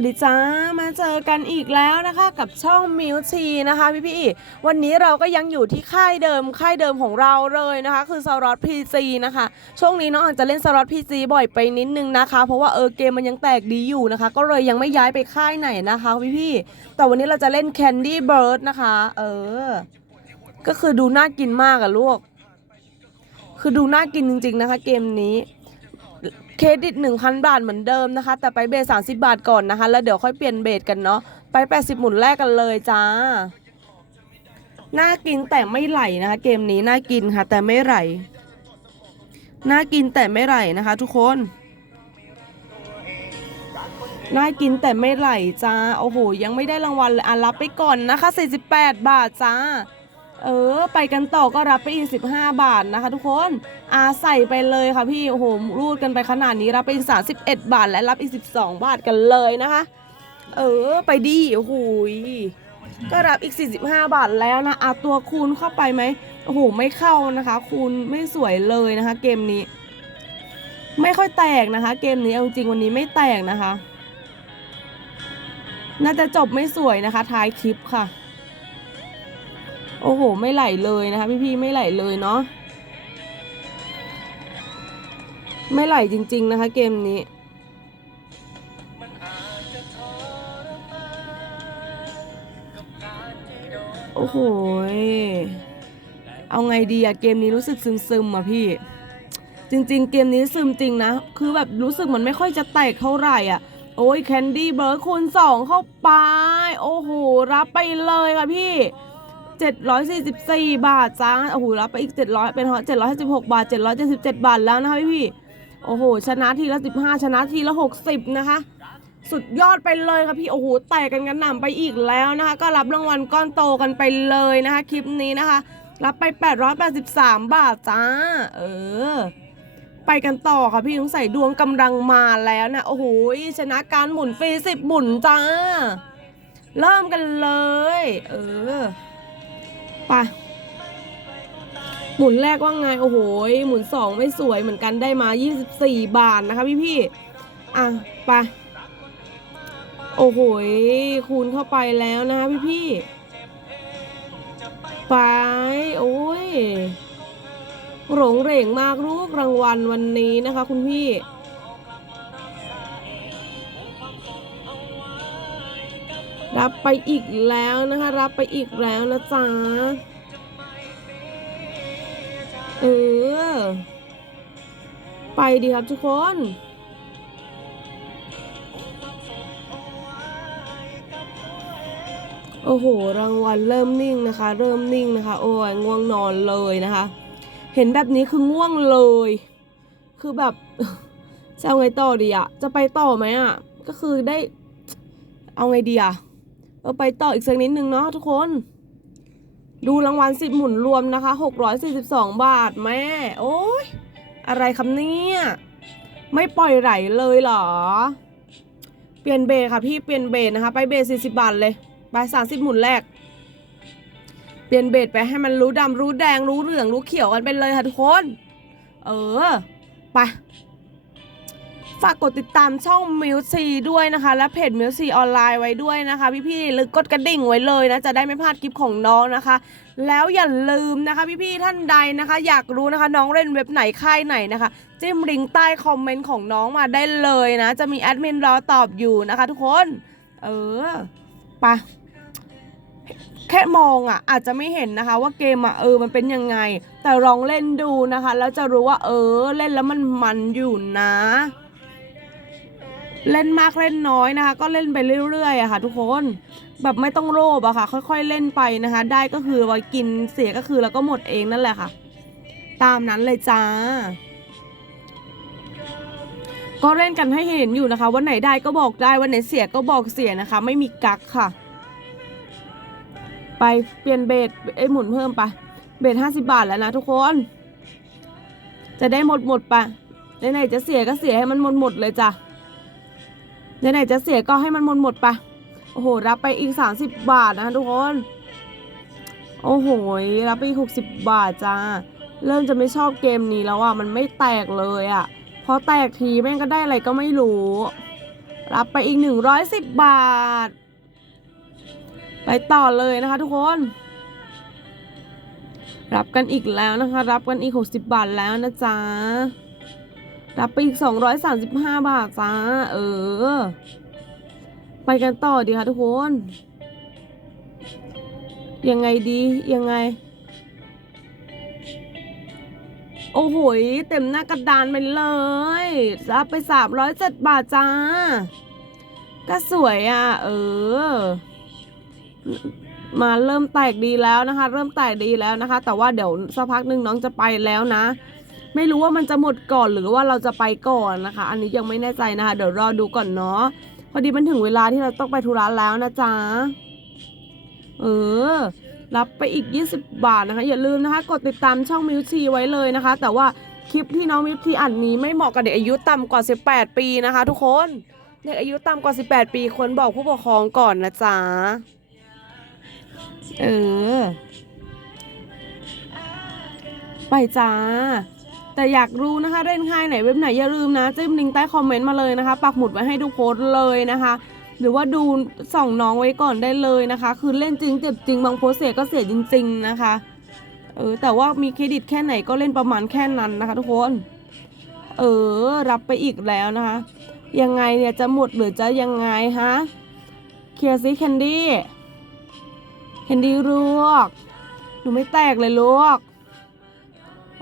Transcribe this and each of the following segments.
วัสดีจ้ามาเจอกันอีกแล้วนะคะกับช่องมิวทีนะคะพี่พี่วันนี้เราก็ยังอยู่ที่ค่ายเดิมค่ายเดิมของเราเลยนะคะ คือสล็อตพีซีนะคะ ช่วงนี้น้องอาจจะเล่นสล็อตพีซีบ่อยไปนิดนึงนะคะ เพราะว่าเออเกมมันยังแตกดีอยู่นะคะ ก็เลยยังไม่ย้ายไปค่ายไหนนะคะพี่พี่แต่วันนี้เราจะเล่น Candy Bird นะคะ เออ ก็คือดูน่ากินมากอะลูก คือดูน่ากินจริง ๆ นะคะ เกมนี้ เครดิต 1,000 บาทเหมือนเดิมนะคะ แต่ไปเบส30 บาทก่อนนะคะ แล้วเดี๋ยวค่อยเปลี่ยนเบสกันเนาะไป 80 หมุนแรกกันเลยจ้า น่ากินแต่ไม่ไหลนะคะ เกมนี้น่ากินค่ะ แต่ไม่ไหลน่ากินแต่ไม่ไหลนะคะ ทุกคน น่ากินแต่ไม่ไหลจ้า โอ้โห ยังไม่ได้รางวัลเลยอะรับไปก่อนนะคะ 48 บาทจ้า เออ ไปกันต่อก็รับไปอีก 15 บาทนะคะทุกคนอาใส่ไปเลยค่ะพี่โอ้โหรูดกันไปขนาดนี้รับไปอีก 31 บาท และรับอีก 12 บาทกันเลยนะคะ เออ ไปดีโอ้โหยก็รับอีก 45 บาทแล้วนะอาตัวคูณเข้าไปไหมโอ้โหไม่เข้านะคะ คูณไม่สวยเลยนะคะ เกมนี้ ไม่ค่อยแตกนะคะ เกมนี้เอาจริงวันนี้ไม่แตกนะคะ น่าจะจบไม่สวยนะคะท้ายคลิปค่ะ โอ้โห ไม่ไหลเลยนะคะ พี่ๆไม่ไหลเลยเนาะไม่ไหลจริง ๆ นะคะ เกมนี้ โอ้โห เอาไงดีอะเกมนี้รู้สึกซึมๆอะพี่ จริง ๆ เกมนี้ซึมจริงนะ คือแบบรู้สึกมันไม่ค่อยจะแตกเท่าไหร่อะโอ้ยแคนดี้เบิร์ดคูณสองเข้าไป โอ้โห รับไปเลยค่ะพี่ 744 บาทจ้าโอ้โหรับไปอีก 700 เป็น756 บาท 777 บาทแล้วนะคะพี่พี่โอ้โห ชนะทีละ 15 ชนะทีละ 60 นะคะ สุดยอดไปเลยค่ะพี่โอ้โหแตกกันกันหนำไปอีกแล้วนะคะ ก็รับรางวัลก้อนโตกันไปเลยนะคะ คลิปนี้นะคะ รับไป 883 บาทจ้า เออ ไปกันต่อค่ะพี่ลุงใส่ดวงกำลังมาแล้วนะ โอ้โหชนะการหมุนฟรีสิบหมุนจ้า เริ่มกันเลย เออ ไปหมุนแรกว่าไง โอ้โหหมุนสองไม่สวยเหมือนกันได้มา 24 บาทนะคะพี่พี่อะไปโอ้โหคูณเข้าไปแล้วนะคะพี่พี่ไป โอ้ยหลงเหร่งมากลูกรางวัลวันนี้นะคะ คุณพี่ รับไปอีกแล้วนะคะ รับไปอีกแล้วนะจ๊ะ เออ ไปดีครับทุกคน โอ้โห รางวัลเริ่มนิ่งนะคะ เริ่มนิ่งนะคะ โอ้ยง่วงนอนเลยนะคะ เห็นแบบนี้คือง่วงเลย คือแบบจะเอาไงต่อดีอะจะไปต่อไหมอะก็คือได้เอาไงดีอะ เออไปต่ออีกสักนิดนึงเนาะทุกคน ดูรางวัลสิบหมุนรวมนะคะหกร้อยสี่สิบสองบาทแม่ โอ้ยอะไรคำเนี่ย ไม่ปล่อยไหลเลยเหรอ เปลี่ยนเบรค่ะพี่เปลี่ยนเบรนะคะ ไปเบรสี่สิบบาทเลยไปสามสิบหมุนแรก เปลี่ยนเบรไปให้มันรู้ดำรู้แดงรู้เหลืองรู้เขียวกันไปเลยค่ะทุกคน เออ ไป ฝากกดติดตามช่องมิวซีด้วยนะคะ และเพจมิวซีออนไลน์ไว้ด้วยนะคะ พี่ๆหรือกดกระดิ่งไว้เลยนะ จะได้ไม่พลาดคลิปของน้องนะคะ แล้วอย่าลืมนะคะ พี่ๆท่านใดนะคะ อยากรู้นะคะ น้องเล่นเว็บไหนค่ายไหนนะคะ จิ้มลิงก์ใต้คอมเมนต์ของน้องมาได้เลยนะ จะมีแอดมินรอตอบอยู่นะคะ ทุกคน เออไปแค่มองอะอาจจะไม่เห็นนะคะ ว่าเกมอะเออมันเป็นยังไง แต่ลองเล่นดูนะคะ แล้วจะรู้ว่าเออเล่นแล้วมันมันอยู่นะ เล่นมากเล่นน้อยนะคะ ก็เล่นไปเรื่อยๆอะค่ะ ทุกคนแบบไม่ต้องโลภอะค่ะ ค่อย ๆเล่นไปนะคะ ได้ก็คือว่ากินเสียก็คือแล้วก็หมดเองนั่นแหละค่ะ ตามนั้นเลยจ้า ก็เล่นกันให้เห็นอยู่นะคะวันไหนได้ก็บอกได้วันไหนเสียก็บอกเสียนะคะ ไม่มีกักค่ะ ไปเปลี่ยนเบสไอ้หมุนเพิ่มไปเบสห้าสิบาทแล้วนะทุกคน จะได้หมดหมดไปไหนๆจะเสียก็เสียให้มันหมดหมดเลยจ้ะ ไหนๆจะเสียก็ให้มันหมดหมดไป โอ้โห รับไปอีกสามสิบบาทนะคะทุกคน โอ้โห รับไปอีกหกสิบบาทจ้า เริ่มจะไม่ชอบเกมนี้แล้วอะ มันไม่แตกเลยอะ พอแตกทีแม่งก็ได้อะไรก็ไม่รู้ รับไปอีก 110 บาท ไปต่อเลยนะคะทุกคน รับกันอีกแล้วนะคะ รับกันอีก 60 บาทแล้วนะจ๊ะ รับไปอีก 235 บาทจ้า เออ ไปกันต่อดีค่ะทุกคน ยังไงดียังไง โอ้โหยเต็มหน้ากระดานไปเลย รับไป 307 บาทจ้า ก็สวยอะ เออมาเริ่มแตกดีแล้วนะคะ เริ่มแตกดีแล้วนะคะ แต่ว่าเดี๋ยวสักพักหนึ่งน้องจะไปแล้วนะ ไม่รู้ว่ามันจะหมดก่อนหรือว่าเราจะไปก่อนนะคะ อันนี้ยังไม่แน่ใจนะคะ เดี๋ยวรอดูก่อนเนาะพอดีมันถึงเวลาที่เราต้องไปธุระแล้วนะจ๊ะเออ รับไปอีก 20 บาทนะคะ อย่าลืมนะคะ กดติดตามช่องมิวทีไว้เลยนะคะ แต่ว่าคลิปที่น้องมิวทีอัดนี้ไม่เหมาะกับเด็กอายุต่ำกว่า 18 ปีนะคะ ทุกคนเด็กอายุต่ำกว่า 18 ปีควรบอกผู้ปกครองก่อนนะจ๊ะเออ ไปจ้า แต่อยากรู้นะคะเล่นค่ายไหนเว็บไหนอย่าลืมนะจิ้มลิงก์ใต้คอมเมนต์มาเลยนะคะ ปักหมุดไว้ให้ทุกโพสต์เลยนะคะ หรือว่าดูส่องน้องไว้ก่อนได้เลยนะคะ คือเล่นจริงเจ็บจริงบางโพสเสียก็เสียจริง ๆนะคะเออแต่ว่ามีเครดิตแค่ไหนก็เล่นประมาณแค่นั้นนะคะ ทุกคน เออ รับไปอีกแล้วนะคะ ยังไงเนี่ยจะหมดหรือจะยังไงฮะเคลียร์ซิแคนดี้แคนดี้ลูกหนูไม่แตกเลยลูก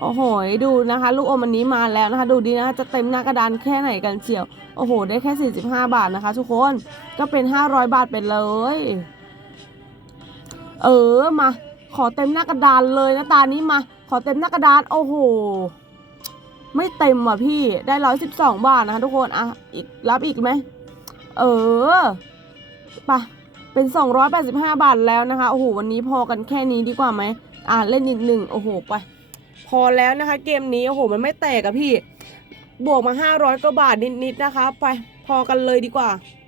โอ้โหดูนะคะ ลูกอมอันนี้มาแล้วนะคะ ดูดีนะคะจะเต็มหน้ากระดานแค่ไหนกันเชียว โอ้โห ได้แค่ 45 บาทนะคะ ทุกคนก็เป็น 500 บาทไปเลย เออมา ขอเต็มหน้ากระดานเลยนะตานี้มา ขอเต็มหน้ากระดานโอ้โห ไม่เต็มว่ะพี่ได้ 112 บาทนะคะ ทุกคนอะอีกรับอีกไหมเออไปะเป็น 285 บาทแล้วนะคะโอ้โหวันนี้พอกันแค่นี้ดีกว่าไหมอะเล่นอีกหนึ่งโอ้โหไป พอแล้วนะคะ เกมนี้โอ้โหมันไม่แตกอะพี่ บวกมา 500กว่าบาทนิดๆนะคะ ไปพอกันเลยดีกว่า「